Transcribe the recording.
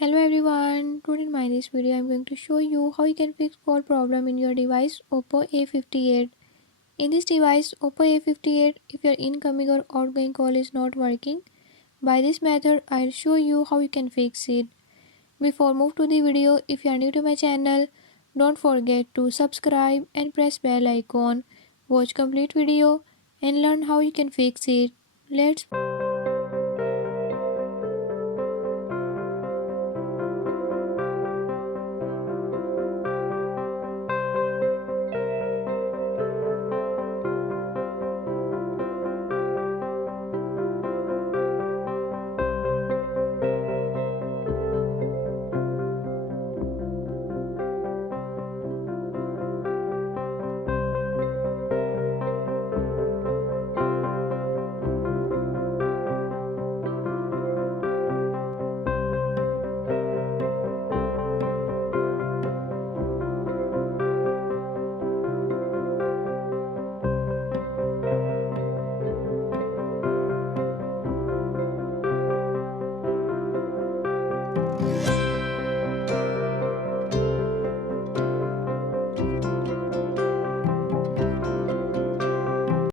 Hello everyone, today in my this video I am going to show you how you can fix call problem in your device Oppo A58. In this device Oppo A58, if your incoming or outgoing call is not working, by this method I'll show you how you can fix it. Before move to the video, if you are new to my channel, don't forget to subscribe and press bell icon. Watch complete video and learn how you can fix it. Let's